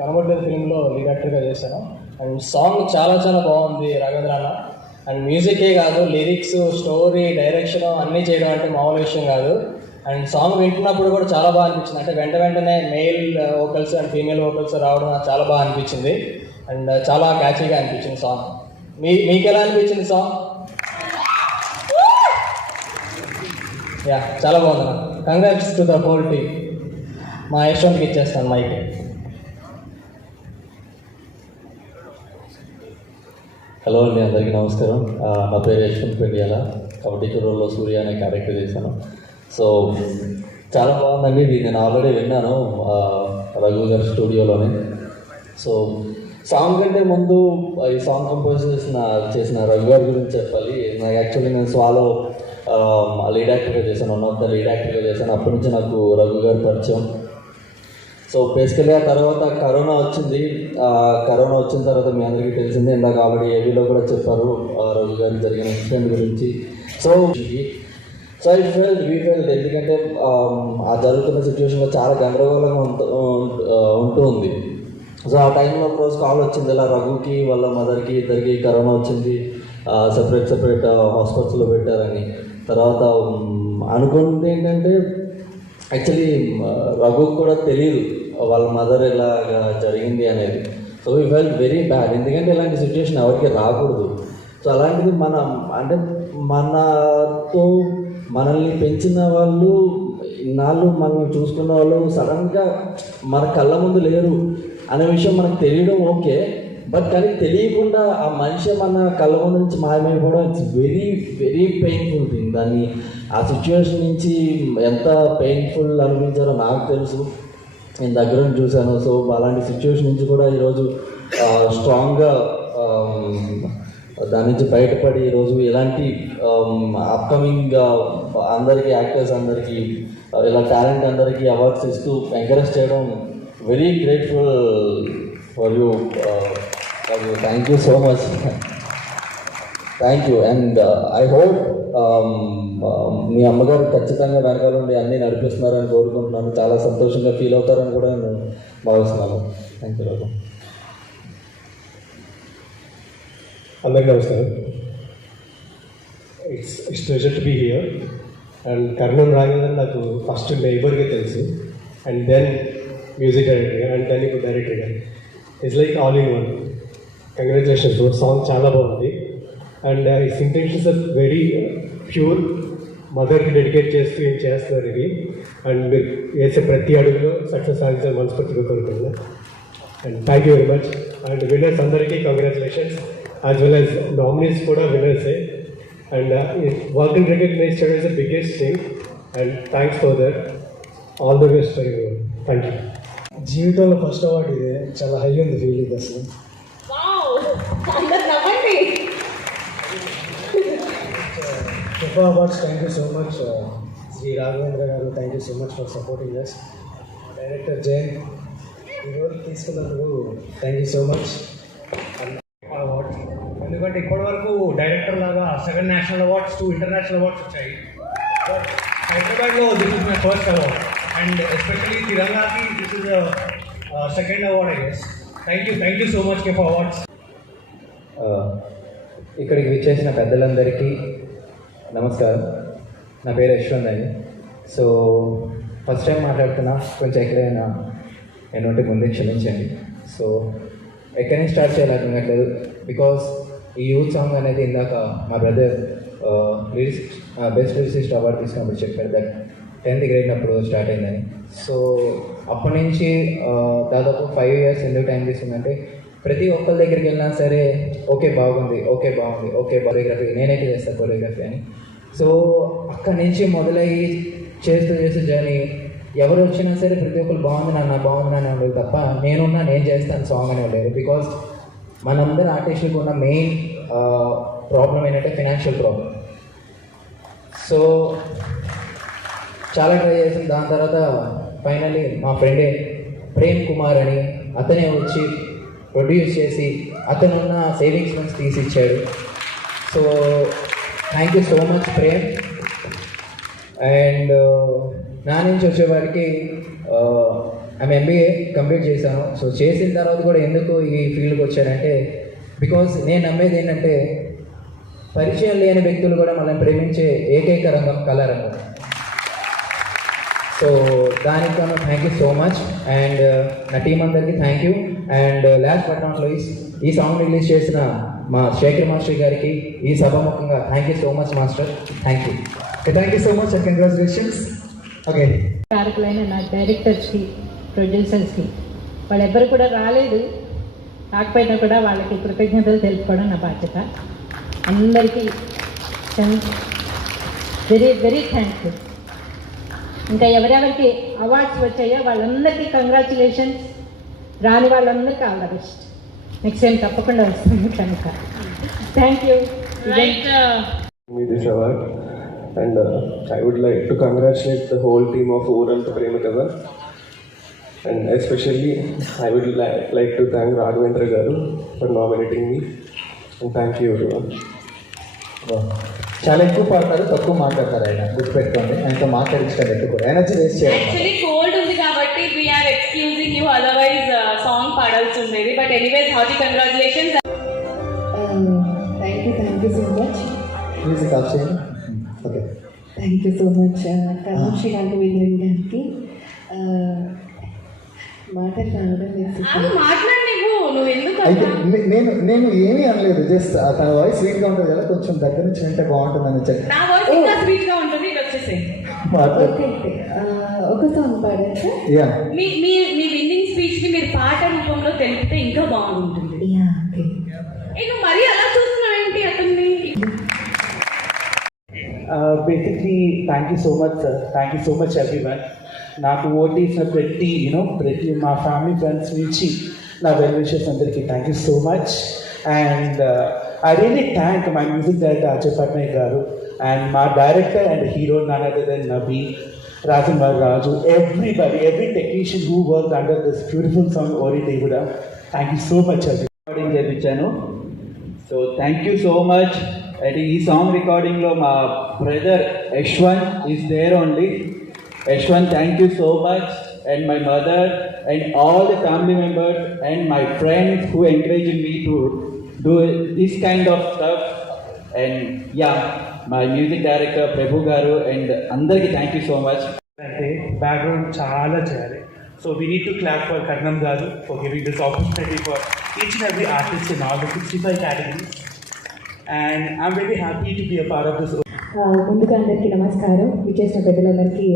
కనబడలేదు ఫిల్మ్లో లీడ్ యాక్టర్గా చేశాను. అండ్ సాంగ్ చాలా చాలా బాగుంది రాఘవేంద్ర అన్న. అండ్ మ్యూజికే కాదు, లిరిక్స్, స్టోరీ, డైరెక్షన్ అన్నీ చేయడం అంటే మామూలు విషయం కాదు. అండ్ సాంగ్ వింటున్నప్పుడు కూడా చాలా బాగా అనిపించింది. అంటే వెంటనే male vocals and female vocals రావడం నాకు చాలా బాగా అనిపించింది. అండ్ చాలా క్యాచీగా అనిపించింది సాంగ్. మీకు ఎలా అనిపించింది సాంగ్? యా, చాలా బాగుంది అన్న. Congrats to the whole team. మా యశ్వంత్కి ఇచ్చేస్తాను మైక్. హలో అండి, అందరికీ నమస్కారం. నా పేరు యశ్వంత్ పెండియాల. కబడ్డీ రోల్లో సూర్య అనే క్యారెక్టర్ చేశాను. సో చాలా బాగుందండి. ఇది నేను ఆల్రెడీ విన్నాను రఘు గారి స్టూడియోలోనే. సో సాంగ్ కంటే ముందు ఈ సాంగ్ కంపోజ్ చేసిన రఘు గారి గురించి చెప్పాలి. నాకు యాక్చువల్లీ నేను స్వాలో లీడ్ యాక్టర్గా చేశాను, వన్ ఆఫ్ ద లీడ్ యాక్టర్గా చేశాను. అప్పటి నుంచి నాకు రఘు గారి పరిచయం. సో బేసికల్గా తర్వాత కరోనా వచ్చింది. కరోనా వచ్చిన తర్వాత మీ అందరికీ తెలిసిందే, ఇందాక ఆల్రెడీ ఏవీలో కూడా చెప్పారు రఘు గారికి జరిగిన ఇన్సిడెంట్ గురించి. సో వీ ఫెల్ట్ ఎందుకంటే ఆ జరుగుతున్న సిచ్యువేషన్లో చాలా గందరగోళంగా ఉంటూ ఉంది. సో ఆ టైంలో ఒకరోజు కాల్ వచ్చింది, ఇలా రఘుకి వాళ్ళ మదర్కి ఇద్దరికి కరోనా వచ్చింది, సెపరేట్ హాస్పిటల్లో పెట్టారని. తర్వాత అనుకుంది ఏంటంటే యాక్చువల్లీ రఘుకి కూడా తెలియదు వాళ్ళ మదర్ ఇలాగా జరిగింది అనేది. So we felt very bad, ఎందుకంటే ఇలాంటి సిచ్యువేషన్ ఎవరికి రాకూడదు. సో అలాంటిది మనతో మనల్ని పెంచిన వాళ్ళు, ఇన్నాళ్ళు మనం చూసుకున్న వాళ్ళు సడన్గా మన కళ్ళ ముందు లేరు అనే విషయం మనకు తెలియడం ఓకే. బట్ కానీ తెలియకుండా ఆ మనిషి మన కళ్ళ ముందు నుంచి మాయమైపోవడం it's very very painful thing. దాన్ని ఆ సిచ్యువేషన్ నుంచి ఎంత పెయిన్ఫుల్ అనిపించారో నాకు తెలుసు, నేను దగ్గర నుంచి చూశాను. సో అలాంటి సిచ్యువేషన్ నుంచి కూడా ఈరోజు స్ట్రాంగ్గా దాని నుంచి బయటపడి ఈరోజు ఇలాంటి అప్కమింగ్ అందరికీ యాక్టర్స్ అందరికీ ఇలా టాలెంట్ అందరికీ అవార్డ్స్ ఇస్తూ ఎంకరేజ్ చేయడం very grateful for you. Thank you so much. Thank you. And I hope మీ అమ్మగారు ఖచ్చితంగా వెనకాల నుండి అన్నీ నడిపిస్తున్నారని కోరుకుంటున్నాను. చాలా సంతోషంగా ఫీల్ అవుతారని కూడా నేను భావిస్తున్నాను. Thank you Raghu. అందరికీ నమస్కారం. It's pleasure to be here. And Kurnool Raghavendra నాకు ఫస్ట్ నైబర్గా తెలుసు, అండ్ దెన్ మ్యూజిక్ డైరెక్టర్గా, అండ్ దెన్ ఇప్పుడు డైరెక్టర్గా. It's like all in one. Congratulations. Song చాలా బాగుంది. And his intentions are very pure. మదర్కి డెడికేట్ చేస్తూ ఏం చేస్తున్నారు ఇది. అండ్ మీరు వేసే ప్రతి అడుగులో సక్సెస్ సాధించాలని మనస్ఫూర్తిగా కోరుకుంటున్నాను. And thank you very much. And winners అందరికీ congratulations, as well as nominees కూడా విన్నర్సే. అండ్ వాళ్ళని రికగ్నైజ్ చేయడం is the biggest thing. And thanks for that. All the best for you. Thank you. జీవితంలో ఫస్ట్ అవార్డు ఇదే, చాలా high ఉంది feeling అసలు. Awards thank you so much Shri Raghavendra గారు. Thank you so much for supporting us. Director Jain ఈరోజు తీసుకున్నందుకు thank you so much. Awards ఎందుకంటే ఇప్పటివరకు డైరెక్టర్ లాగా 7 నేషనల్ అవార్డ్స్, 2 ఇంటర్నేషనల్ అవార్డ్స్ వచ్చాయి. బట్ హైదరాబాద్లో this is my first award, and especially తిరంగాకి this is second award I guess. Thank you so much for awards. ఇక్కడికి విచ్చేసిన పెద్దలందరికీ నమస్కారం. నా పేరు యశ్వంత్ అని. సో ఫస్ట్ టైం మాట్లాడుతున్నా, కొంచెం ఎక్కడైనా ఏంటంటే ముందే క్షమించండి. సో ఎక్కడి నుంచి స్టార్ట్ చేయాలి అర్థమట్లేదు, బికాస్ ఈ యూత్ సాంగ్ అనేది ఇందాక మా బ్రదర్ బెస్ట్ లిరిసిస్ట్ అవార్డు తీసుకున్నప్పుడు చెప్పారు దట్ 10th గ్రేడ్ అప్పుడు స్టార్ట్ అయిందని. సో అప్పటి నుంచి దాదాపు 5 years ఎందుకు టైం తీసుకుందంటే, ప్రతి ఒక్కరి దగ్గరికి వెళ్ళినా సరే ఓకే బాగుంది కొరియోగ్రఫీ నేనైతే చేస్తాను కొరియోగ్రఫీ అని. సో అక్కడి నుంచి మొదలయ్యి చేస్తూ జర్నీ ఎవరు వచ్చినా సరే ప్రతి ఒక్కరు బాగుంది అని ఉండదు తప్ప నేను చేస్తాను సాంగ్ అని ఉండేది. బికాజ్ మనందరూ ఆర్టిస్టులకు ఉన్న మెయిన్ ప్రాబ్లం ఏంటంటే ఫినాన్షియల్ ప్రాబ్లం. సో చాలా ట్రై చేసాం. దాని తర్వాత ఫైనల్లీ మా ఫ్రెండే ప్రేమ్ కుమార్ అని అతనే వచ్చి ప్రొడ్యూస్ చేసి అతనున్న సేవింగ్స్ నుంచి తీసి ఇచ్చాడు. So thank you so much Prem. And నా నుంచి వచ్చేవారికి ఆమె ఎంబీఏ కంప్లీట్ చేశాను. సో చేసిన తర్వాత కూడా ఎందుకు ఈ ఫీల్డ్కి వచ్చానంటే బికాజ్ నేను నమ్మేది ఏంటంటే పరిచయం లేని వ్యక్తులు కూడా మనల్ని ప్రేమించే ఏకైక రంగం కళారంగం. సో దానికి గాను thank you so much. And నా టీం అందరికీ thank you. And last but not least ఈ సాంగ్ రిలీజ్ చేసిన మా శేఖర్ మాస్టర్ గారికి ఈ సభాముఖంగా thank you so much master. Thank you. Thank you so much and congratulations. Okay, కారకులైన నా డైరెక్టర్స్కి, ప్రొడ్యూసర్స్కి, వాళ్ళెవ్వరు కూడా రాలేదు, రాకపోయినా కూడా వాళ్ళకి కృతజ్ఞతలు తెలుపుకోవడం నా బాధ్యత. అందరికీ వెరీ వెరీ థ్యాంక్ఫుల్. ఇంకా ఎవరెవరికి అవార్డ్స్ వచ్చాయో వాళ్ళందరికీ కంగ్రాచులేషన్స్. రాని వాళ్ళందరికీ all the best. Next time తప్పకుండా వస్తుంది కనుక thank you. this award, and I would like to congratulate the whole team of Uranta Premakava, and especially I would like to thank Raghavendra Garu for nominating me, and thank you everyone. చాలా ఎక్కువ పాడతారు, తక్కువ మాట్లాడతారు. ఆయన గుర్తుపెట్టుకోండి, ఆయనతో మాట్లాడించడం ఎక్కువ ఎనర్జీ వేస్ట్ చేయాలి. యాక్చువల్లీ కోల్డ్ ఉంది కాబట్టి we are excusing you, otherwise song పాడాల్సి ఉండేది. But anyways hearty congratulations. Thank you so much. Music off చేయండి. Okay, thank you so much Karnam Shri Raghavendran గారికి. మాటలు రావడం లేదు. మాట్లాడి నువ్వు ఎందుకు అయితే నేను ఏమీ అనలేదు, జస్ట్ తన వాయిస్ స్వీట్గా ఉంటుంది కదా, కొంచెం దగ్గర నుంచి వింటే బాగుంటుందని చెప్పి. నా వాయిస్ ఇంకా స్వీట్ గా ఉంటుంది, ఇది వచ్చేసేయి. ఓకే, ఒక సాంగ్ పాడచ్చా? యా, మీ మీ మీ విన్నింగ్ స్పీచ్ ని మీరు పాట రూపంలో తెలిపితే ఇంకా బాగుంటుంది. Yeah, okay. నువ్వు మరీ అలా చూస్తున్నావు ఏంటి అతన్ని? Basically thank you so much sir, thank you so much everyone. నాకు ఓట్ చేసిన ప్రతి మా ఫ్యామిలీ ఫ్రెండ్స్ నుంచి నా వెల్ విషెస్ అందరికీ thank you so much. And I really thank my music director Ajay Patnaik గారు అండ్ మా director and hero none other than నబీ Rajamouli Raju, every technician who worked under this beautiful song Ori Devuda. Thank you so much. Recording చేయించాను. So thank you so much. అయితే ఈ song రికార్డింగ్లో మా brother Yashwant is there only. Yashwant, thank you so much. And my mother and all the family members and my friends who encouraged me to do this kind of stuff. And yeah, my music director Prabhu Garu and andarki thank you so much. అంటే background చాలా చేయాలి. So we need to clap for Karnam గారు for giving this opportunity for each and every artist in all the 65 categories. And I'm very happy to be a part of this. ముందుగా అందరికీ నమస్కారం, విచ్చేసిన పెద్దలందరికీ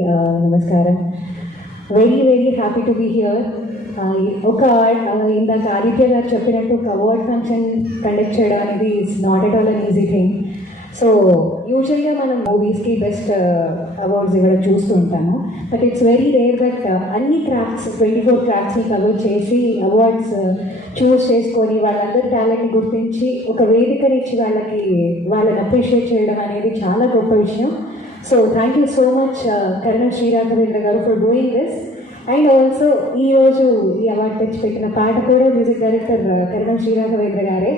నమస్కారం. Very very happy to be here. ఇందాక ఆదిత్య గారు చెప్పినట్టు ఒక అవార్డ్ ఫంక్షన్ కండక్ట్ చేయడం అనేది it's not at all an easy thing. So యూజువల్గా మనం మూవీస్కి బెస్ట్ అవార్డ్స్ ఇవ్వడం చూస్తూ ఉంటాము. But it's very rare that అన్ని క్రాఫ్ట్స్ 24 క్రాఫ్ట్స్ని కవర్ చేసి అవార్డ్స్ చూస్ చేసుకొని వాళ్ళందరి టాలెంట్ని గుర్తించి ఒక వేదికనిచ్చి వాళ్ళని అప్రిషియేట్ చేయడం అనేది చాలా గొప్ప విషయం. So thank you so much Karnam Shri Raghavendra గారు for doing this. And also ఈరోజు ఈ అవార్డు తెచ్చిపెట్టిన పాట కూడా మ్యూజిక్ డైరెక్టర్ కర్ణం శ్రీ రాఘవేంద్ర గారే.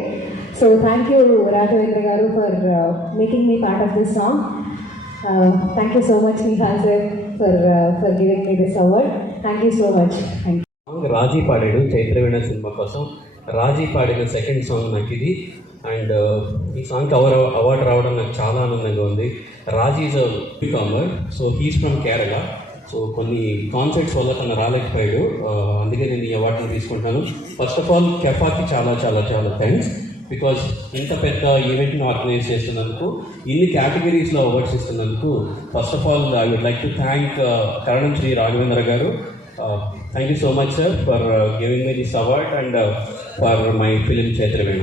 సో థ్యాంక్ యూ రాఘవేంద్ర గారు for making me part of this song. Thank you so much Nihal sir for giving me this award. Thank you so much. Thank you. Raji పాడాడు Chaitraveena cinema కోసం. రాజీ పాడిన సెకండ్ సాంగ్ నాకు ఇది. And ఈ సాంగ్కి అవార్డు రావడం నాకు చాలా ఆనందంగా ఉంది. Raji is a newcomer, so he's from Kerala. So కొన్ని కాన్సెప్ట్స్ వల్ల తను రాలేకపోయాడు, అందుకే నేను ఈ అవార్డుని తీసుకుంటాను. ఫస్ట్ ఆఫ్ ఆల్ కెఫాకి చాలా చాలా చాలా థ్యాంక్స్, బికాజ్ ఇంత పెద్ద ఈవెంట్ని ఆర్గనైజ్ చేస్తున్నందుకు, ఇన్ని కేటగిరీస్లో అవార్డ్స్ ఇస్తున్నందుకు first of all I would like to thank Karanam Shri Raghavendra గారు. Thank you so much sir for giving me this award and for my film Chaitraveena.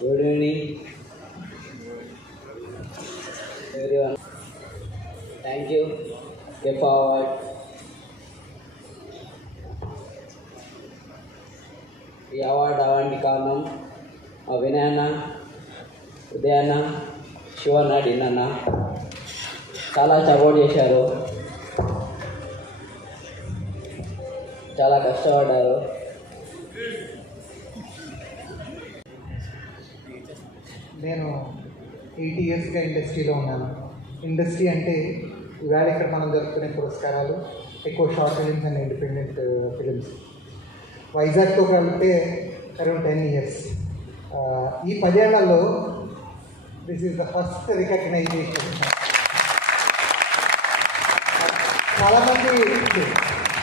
Good evening everyone. Thank you KEFA Award. ఈ award అవార్డుకి కారణం వినయ్ అన్న, ఉదయ్ అన్న, శివన్న, డిన్నన్న చాలా support చేశారు, చాలా కష్టపడ్డారు. నేను 8 yearsగా ఇండస్ట్రీలో ఉన్నాను. ఇండస్ట్రీ అంటే ఇవాళ ఇక్కడ మనం జరుపుకునే పురస్కారాలు, ఎక్కువ short films and independent films. వైజాగ్తో కలిపితే అరౌండ్ 10 years. ఈ 10 ఏళ్లలో this is the first recognition. చాలామంది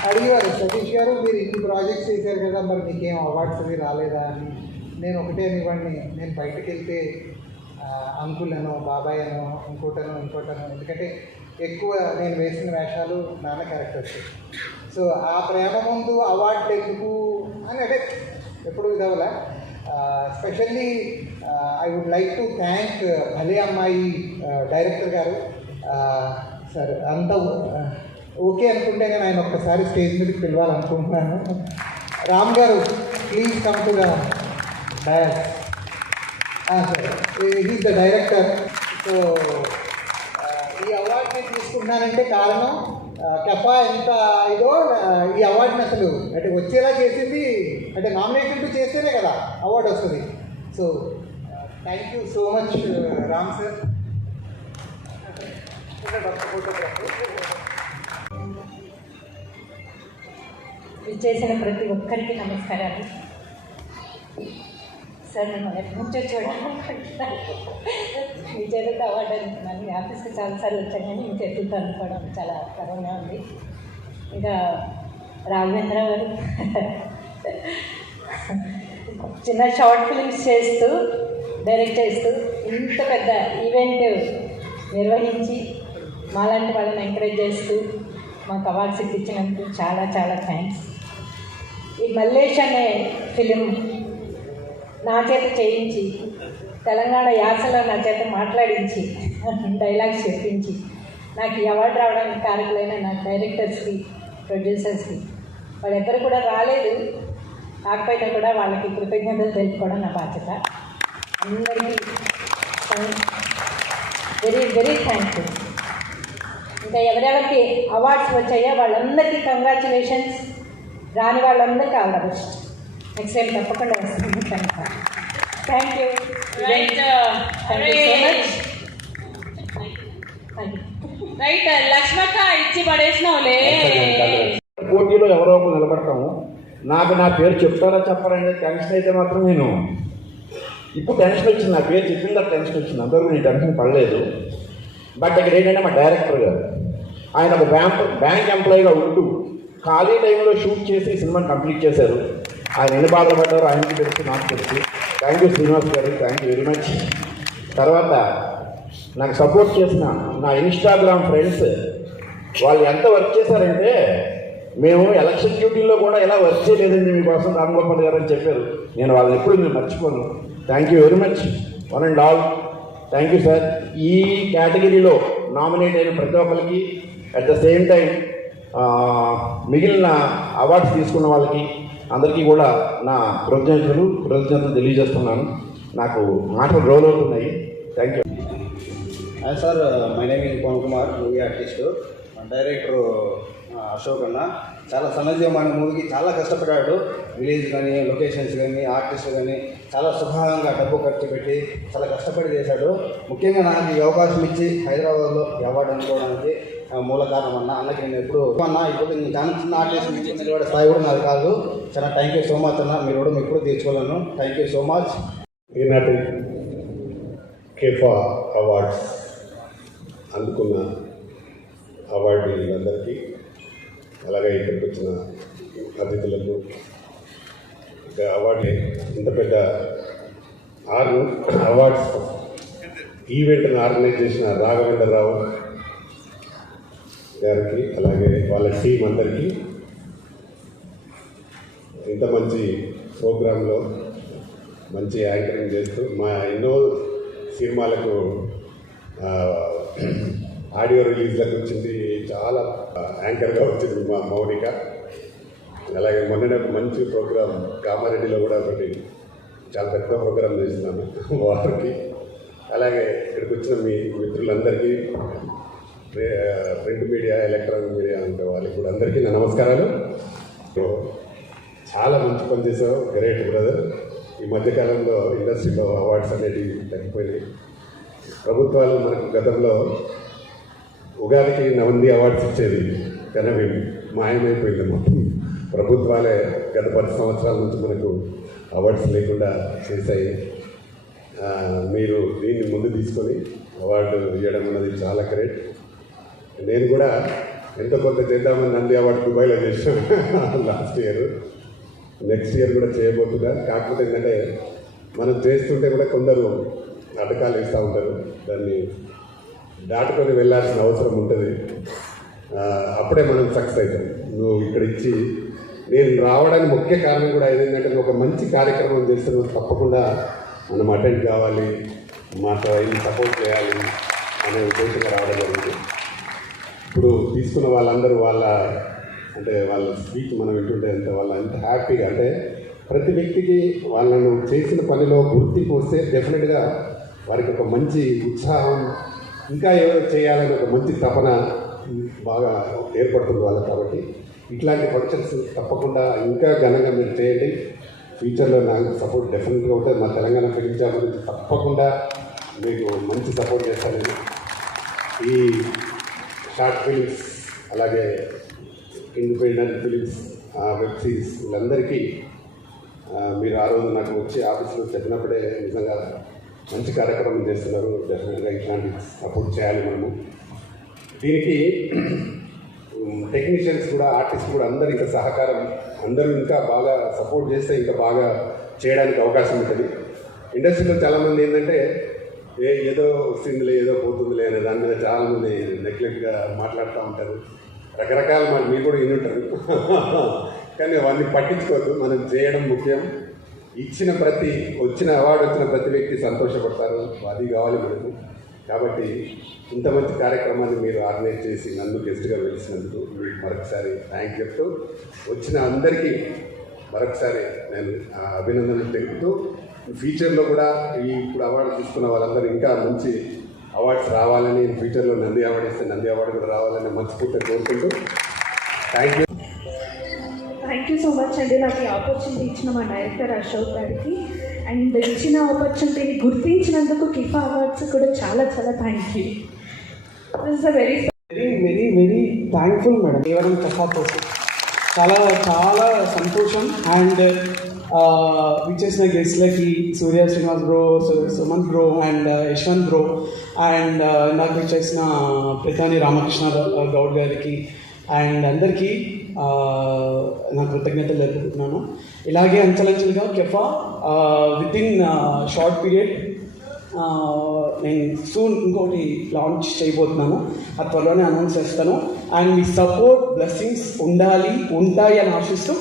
అడిగేవారు, సతీష్ గారు మీరు ఇన్ని ప్రాజెక్ట్స్ చేశారు కదా, మరి మీకేం అవార్డ్స్ అవి రాలేదా అని. నేను ఒకటే అనేవాడిని, నేను బయటకు వెళ్తే అంకుల్ అనో బాబాయ్ అనో ఇంకోటనో, ఎందుకంటే ఎక్కువ నేను వేసిన వేషాలు నాన్న క్యారెక్టర్స్. సో ఆ ప్రేమ ముందు అవార్డు ఎందుకు అని అంటే ఎప్పుడు ఇదవలా. Specially I would like to thank భలే అమ్మాయి డైరెక్టర్ గారు. సార్ అంత ఓకే అనుకుంటే నేను ఆయన ఒక్కసారి స్టేజ్ మీదకి పిలవాలనుకుంటున్నాను. రామ్ గారు please come to the dais. Sir he's the director. So ఈ అవార్డు నేను తీసుకుంటున్నానంటే కారణం కెఫా ఎంత ఇదో ఈ అవార్డుని అసలు అంటే వచ్చేలా చేసింది, అంటే నామినేషన్ చేస్తేనే కదా అవార్డు వస్తుంది. So thank you so much Ram sir. చేసిన ప్రతి ఒక్కరికి నమస్కారాలు. సార్ నేను ఎప్పటి నుంచో చూడాలనుకుంటున్నాను, మీ చేతులతో అవార్డు అనుకున్నాను. మీ ఆఫీస్కి చాలాసార్లు వచ్చాను కానీ మీ చేతులతో అనుకోవడం చాలా గర్వంగా ఉంది. ఇంకా రాఘవేంద్ర గారు చిన్న షార్ట్ ఫిలిమ్స్ చేస్తూ డైరెక్ట్ చేస్తూ ఇంత పెద్ద ఈవెంట్ నిర్వహించి మాలాంటి వాళ్ళని ఎంకరేజ్ చేస్తూ మాకు అవార్డ్స్ ఇప్పించినందుకు చాలా చాలా థ్యాంక్స్. ఈ మల్లేష్ అనే ఫిలిం నా చేత చేయించి తెలంగాణ యాసలో నా చేత మాట్లాడించి డైలాగ్స్ చెప్పించి నాకు ఈ అవార్డు రావడానికి కారకులైన నా డైరెక్టర్స్కి, ప్రొడ్యూసర్స్కి, వాళ్ళెవ్వరు కూడా రాలేదు, కాకపోయినా కూడా వాళ్ళకి కృతజ్ఞతలు తెలుపుకోవడం నా బాధ్యత. అందరికీ వెరీ వెరీ థ్యాంక్ఫుల్. ఇంకా ఎవరెవరికి అవార్డ్స్ వచ్చాయో వాళ్ళందరికీ కంగ్రాచులేషన్స్. రాని వాళ్ళందరికీ all the best. Next time తప్పకుండా వస్తుంది కనుక థ్యాంక్ యూ. రైట్ లక్ష్మక్క ఇచ్చి పడేసినావులే. పోటీలో ఎవరో ఒకరు నిలబడతాము. నాకు నా పేరు చెప్తారా చెప్పారనేది టెన్షన్ అయితే మాత్రం నేను ఇప్పుడు టెన్షన్ వచ్చింది. నా పేరు చెప్పిందా టెన్షన్ వచ్చింది. అందరూ నేను టెన్షన్ పడలేదు. బట్ ఇక్కడ ఏంటంటే మా డైరెక్టర్ గారు ఆయన ఒక బ్యాంక్ ఎంప్లాయీగా ఉంటూ ఖాళీ టైంలో షూట్ చేసి సినిమాని కంప్లీట్ చేశారు. ఆయన ఎన్ని బాధలు పడ్డారో ఆయనకి తెలుసు, నాకు తెలుసు. థ్యాంక్ యూ శ్రీనివాస్ గారు, థ్యాంక్ యూ వెరీ మచ్. తర్వాత నాకు సపోర్ట్ చేసిన నా ఇన్స్టాగ్రామ్ ఫ్రెండ్స్ వాళ్ళు ఎంత వర్క్ చేశారంటే, మేము ఎలక్షన్ డ్యూటీలో కూడా ఎలా వర్క్ చేయలేదండి మీకోసం రామ్గోపాల్ గారు అని చెప్పారు. నేను వాళ్ళని ఎప్పుడు నేను మర్చిపోను. Thank you very much one and all. Thank you sir. ఈ కేటగిరీలో నామినేట్ అయిన ప్రతి ఒక్కరికి అట్ ద సేమ్ టైం మిగిలిన అవార్డ్స్ తీసుకున్న వాళ్ళకి అందరికీ కూడా నా కృతజ్ఞతలు తెలియజేస్తున్నాను. నాకు మాటలు రోల్ అవుతున్నాయి. Thank you. Sir my name is Pawan Kumar, movie artist. Director Ashok అన్న చాలా సన్నజీవమైన మూవీకి చాలా కష్టపడ్డాడు. విలేజ్ కానీ, లొకేషన్స్ కానీ, ఆర్టిస్ట్ కానీ చాలా సుఖంగా డబ్బు ఖర్చు పెట్టి చాలా కష్టపడి చేశాడు. ముఖ్యంగా నాకు ఈ అవకాశం ఇచ్చి హైదరాబాద్లో ఈ అవార్డు అందుకోవడానికి మూల కారణం అన్న. అన్నకి నేను ఎప్పుడు అన్న ఇప్పుడు నేను చాలా చిన్న ఆర్టిస్ట్ నిలబడే స్థాయి కూడా నాది కాదు. చాలా థ్యాంక్ యూ సో మచ్ అన్న. మీరు కూడా ఎప్పుడు తీర్చుకోలేను. Thank you so much. ఈనాటి కేఫా అవార్డ్స్ అందుకున్న అవార్డులందరికీ, అలాగే ఇక్కడికి వచ్చిన అతిథులకు, అవార్డు ఇంత పెద్ద అవార్డ్స్ ఈవెంట్ను ఆర్గనైజ్ చేసిన రాఘవేంద్రరావు గారికి, అలాగే వాళ్ళ టీం అందరికీ, ఇంత మంచి ప్రోగ్రాంలో మంచి యాంకరింగ్ చేస్తూ మా ఎన్నో సినిమాలకు ఆడియో రిలీజ్లకు వచ్చింది, చాలా యాంకర్గా వచ్చింది మా మౌనిక. అలాగే మొన్ననే ఒక మంచి ప్రోగ్రాం కామారెడ్డిలో కూడా ఒకటి చాలా పెద్ద ప్రోగ్రాం చేస్తున్నాను వారికి. అలాగే ఇక్కడికి వచ్చిన మీ మిత్రులందరికీ, ప్రింట్ మీడియా, ఎలక్ట్రానిక్ మీడియా అంటే వాళ్ళకి కూడా అందరికీ నా నమస్కారాలు. చాలా మంచి పని చేసావు, గ్రేట్ బ్రదర్. ఈ మధ్యకాలంలో ఇండస్ట్రీలో అవార్డ్స్ అనేవి తగ్గిపోయినాయి. ప్రభుత్వాలు మనకు గతంలో ఉగాదికి 9 అవార్డ్స్ ఇచ్చేది, కానీ మాయమైపోయింది మొత్తం. ప్రభుత్వాలే గత 10 సంవత్సరాల నుంచి మనకు అవార్డ్స్ లేకుండా చేశాయి. మీరు దీన్ని ముందు తీసుకొని అవార్డు ఇవ్వడం అన్నది చాలా గ్రేట్. నేను కూడా ఎంతో కొంత చేద్దామని నంది అవార్డు దుబాయ్లో చేసాను లాస్ట్ ఇయర్. నెక్స్ట్ ఇయర్ కూడా చేయబోతున్నా. కాకపోతే ఏంటంటే మనం చేస్తుంటే కూడా కొందరు అటకాలు ఇస్తూ ఉంటారు. దాన్ని దాటుకొని వెళ్ళాల్సిన అవసరం ఉంటుంది. అప్పుడే మనం సక్సెస్ అవుతాం. నువ్వు ఇక్కడ ఇచ్చి నేను రావడానికి ముఖ్య కారణం కూడా ఏంటంటే నువ్వు ఒక మంచి కార్యక్రమం చేస్తున్నావు, తప్పకుండా మనం అటెండ్ కావాలి, మాతో అన్ని సపోర్ట్ చేయాలి అనే ఉద్దేశంగా రావడం జరిగింది. ఇప్పుడు తీసుకున్న వాళ్ళందరూ వాళ్ళ స్పీచ్ మనం వింటుంటే ఎంత హ్యాపీగా, అంటే ప్రతి వ్యక్తికి వాళ్ళను చేసిన పనిలో గుర్తింపు వస్తే డెఫినెట్గా వారికి ఒక మంచి ఉత్సాహం, ఇంకా ఏదో చేయాలని ఒక మంచి తపన బాగా ఏర్పడుతుంది వాళ్ళకి. కాబట్టి ఇట్లాంటి ఫంక్షన్స్ తప్పకుండా ఇంకా ఘనంగా మీరు చేయండి. ఫ్యూచర్లో నాకు సపోర్ట్ డెఫినెట్గా ఉంటుంది. మా తెలంగాణ ఫిలిం ఛాంబర్ గురించి తప్పకుండా మీకు మంచి సపోర్ట్ చేస్తాను. ఈ షార్ట్ ఫిలిమ్స్ అలాగే ఇండిపెండెంట్ ఫిలిమ్స్, వెబ్ సిరీస్ వీళ్ళందరికీ మీరు ఆ రోజు నాకు వచ్చి ఆఫీస్లో చెప్పినప్పుడే నిజంగా మంచి కార్యక్రమం చేస్తున్నారు. డెఫినెట్గా ఇట్లాంటి సపోర్ట్ చేయాలి మనము. దీనికి టెక్నీషియన్స్ కూడా, ఆర్టిస్ట్ కూడా అందరూ ఇంకా సహకారం, అందరూ ఇంకా బాగా సపోర్ట్ చేస్తే ఇంకా బాగా చేయడానికి అవకాశం ఉంటుంది. ఇండస్ట్రీలో చాలామంది ఏంటంటే ఏదో వస్తుందిలే, ఏదో పోతుందిలే అనే దాని మీద చాలామంది నెగ్లెక్ట్గా మాట్లాడుతూ ఉంటారు. రకరకాల మాట మీరు కూడా విని ఉంటారు. కానీ అవన్నీ పట్టించుకోవద్దు. మనం చేయడం ముఖ్యం. వచ్చిన అవార్డు వచ్చిన ప్రతి వ్యక్తి సంతోషపడతారు. అది కావాలి మనకు. కాబట్టి ఇంత మంచి కార్యక్రమాన్ని మీరు ఆర్గనైజ్ చేసి నన్ను గెస్ట్గా పిలిచినందుకు మీకు మరొకసారి థ్యాంక్ చెప్తూ, వచ్చిన అందరికీ మరొకసారి నేను అభినందనలు తెలుపుతూ, ఫ్యూచర్లో కూడా ఇప్పుడు అవార్డు తీసుకున్న వాళ్ళందరూ ఇంకా మంచి అవార్డ్స్ రావాలని, ఫ్యూచర్లో నంది అవార్డు ఇస్తే నంది అవార్డు కూడా రావాలని మనస్ఫూర్తిగా కోరుకుంటూ thank you. Thank you so much అండి. నాకు ఈ ఆపర్చునిటీ ఇచ్చిన మా డైరెక్టర్ అశోక్ గారికి, అండ్ ఇచ్చిన ఆపర్చునిటీని గుర్తించినందుకు కిఫా అవార్డ్స్ కూడా చాలా చాలా thank you. This is a very very very thankful madam. కేవలం కఫా కోసం చాలా చాలా సంతోషం. అండ్ విచ్చేసిన గెస్ట్లకి Surya Srinivas bro, Sumanth bro and Yashwant bro, and నాకు విచ్చేసిన ప్రధాని రామకృష్ణ గౌడ్ గారికి అండ్ అందరికీ నా కృతజ్ఞతలు తెలుపుతున్నాను. ఇలాగే అంచెలంచెలుగా Kepha with in short period నేను సూన్ ఇంకోటి లాంచ్ చేయబోతున్నాను. అది త్వరలోనే అనౌన్స్ చేస్తాను. అండ్ మీ సపోర్ట్, బ్లెస్సింగ్స్ ఉంటాయి అని ఆశిస్తూ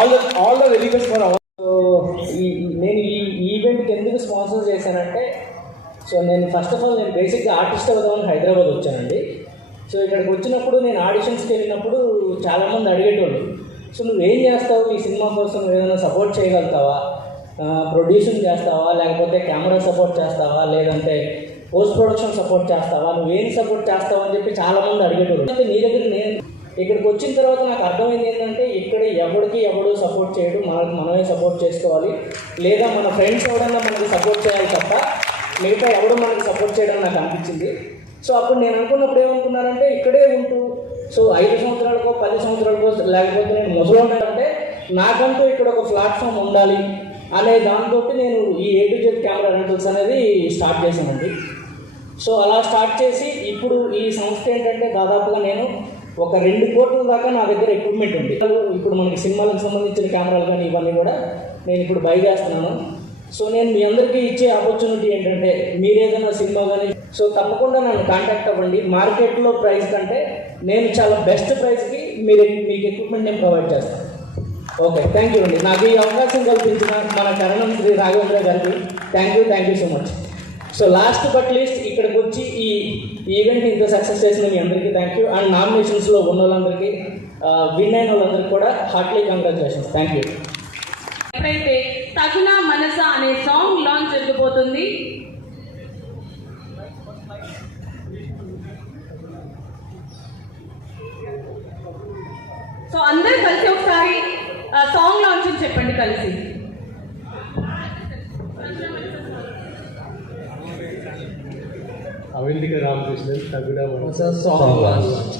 all the very best for hour. నేను ఈ ఈవెంట్కి ఎందుకు స్పాన్సర్ చేశానంటే, నేను ఫస్ట్ ఆఫ్ ఆల్ నేను బేసిక్గా ఆర్టిస్ట్ అవుదామని హైదరాబాద్ వచ్చానండి. ఇక్కడికి వచ్చినప్పుడు నేను ఆడిషన్స్కి వెళ్ళినప్పుడు చాలామంది అడిగేటోళ్ళు, నువ్వేం చేస్తావు, ఈ సినిమా కోసం ఏదైనా సపోర్ట్ చేయగలుగుతావా, ప్రొడ్యూసింగ్ చేస్తావా, లేకపోతే కెమెరా సపోర్ట్ చేస్తావా, లేదంటే పోస్ట్ ప్రొడక్షన్ సపోర్ట్ చేస్తావా, నువ్వేం సపోర్ట్ చేస్తావా అని చెప్పి చాలామంది అడిగేటోళ్ళు. అంటే నీ దగ్గర నేను ఇక్కడికి వచ్చిన తర్వాత నాకు అర్థమైంది ఏంటంటే, ఇక్కడ ఎవడు సపోర్ట్ చేయడు, మనమే సపోర్ట్ చేసుకోవాలి, లేదా మన ఫ్రెండ్స్ ఎవడన్నా మనకి సపోర్ట్ చేయాలి తప్ప మిగతా ఎవడు మనకి సపోర్ట్ చేయడం నాకు అనిపించింది. అప్పుడు నేను అనుకున్నప్పుడు ఏమనుకున్నానంటే, ఇక్కడే ఉంటూ 5 సంవత్సరాలకో 10 సంవత్సరాలకో లేకపోతే నేను మొదలుండాలంటే నాకంటూ ఇక్కడ ఒక ప్లాట్ఫామ్ ఉండాలి అనే దాంతో నేను ఈ A to Z camera rentals అనేది స్టార్ట్ చేశానండి. అలా స్టార్ట్ చేసి ఇప్పుడు ఈ సంస్థ ఏంటంటే దాదాపుగా నేను ఒక 2 కోట్ల దాకా నా దగ్గర ఎక్విప్మెంట్ ఉంది. ఇప్పుడు మనకి సినిమాలకు సంబంధించిన కెమెరాలు కానీ ఇవన్నీ కూడా నేను ఇప్పుడు బై చేస్తున్నాను. నేను మీ అందరికీ ఇచ్చే ఆపర్చునిటీ ఏంటంటే, మీరు ఏదైనా సినిమా కానీ తప్పకుండా నన్ను కాంటాక్ట్ అవ్వండి. మార్కెట్లో ప్రైస్ కంటే నేను చాలా బెస్ట్ ప్రైస్కి మీకు ఎక్విప్మెంట్ నేను ప్రొవైడ్ చేస్తాను. ఓకే, థ్యాంక్ యూ అండి. నాకు ఈ అవకాశం కల్పించిన మన కరణం శ్రీ రాఘవేంద్ర గారికి thank you so much. Last but least ఇక్కడికి వచ్చి ఈ ఈవెంట్ ఇంత సక్సెస్ చేసిన మీ అందరికీ థ్యాంక్ యూ. అండ్ నామినేషన్స్లో ఉన్న వాళ్ళందరికీ, విన్ అయిన వాళ్ళందరికీ కూడా హార్ట్లీ కంగ్రాచులేషన్స్. Thank you. ఎప్పుడైతే తగున మనస అనే సాంగ్ లాంచ్ జరగబోతుంది. అందరూ కలిసి ఒకసారి సాంగ్ లాంచింగ్ చెప్పండి కలిసి. అవిందిక రామకృష్ణన్ తగున మనస సాంగ్ లాంచ్.